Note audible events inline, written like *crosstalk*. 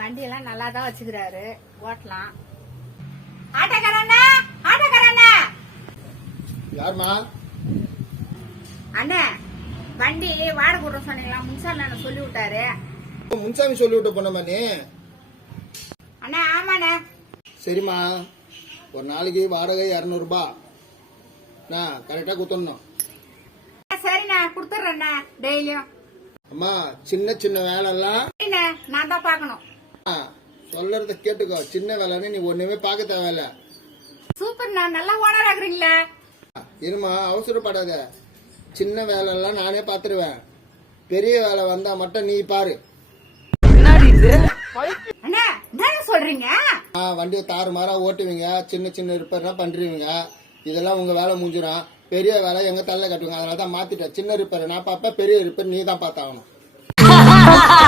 வண்டியெல்லாம் நல்லா தான் வச்சுக்கிறாரு. ஓட்டலாம். ஆட்டோக்காரண்ணா ஆட்டோக்காரண்ணா யாருமா? அண்ணே வண்டி வாடகை விட சொன்னீங்களா? முன்சாமி அண்ணன் சொல்லி விட்டாரு. முன்சாமி சொல்லி விட்டு போனமா நீ? அண்ணா ஆமாண்ணே. சரிம்மா. ஒரு நாளைக்கு வாடகை இரநூறுபா. நான் கரெக்டாக குத்தணும். சரிண்ணே. கொடுத்துட்றேண்ணே டெய்லியும். அம்மா சின்ன சின்ன வேலைலாம் நான் தான் பார்க்கணும். சொல்றத கேட்டுக்கோ. சின்ன வேலைன்னு நீ ஒண்ணுமே பார்க்க தேவையில்ல. சூப்பர்ண்ணா நல்லா ஓனர் ஆகுறீங்களே இருமா அவசரப்படாத. சின்ன வேலைலாம் நானே பார்த்துருவேன். பெரிய வேலை வந்தா மட்டும் நீ பாரு. அண்ணா என்ன சொல்றீங்க? ஆ வண்டியை தாறுமாறா ஓட்டுவீங்க. சின்ன சின்ன ரிப்பேர்லாம் பண்றீங்க. இதெல்லாம் உங்க வேலை முடிஞ்சிடும் பெரிய வேலை எங்க தள்ள கட்டுவீங்க. அதனால தான் மாத்திட்டேன். சின்ன ரிப்பேர். நான் பார்ப்பேன். பெரிய ரிப்பேர் நீ தான் பார்த்தாகணும். *laughs*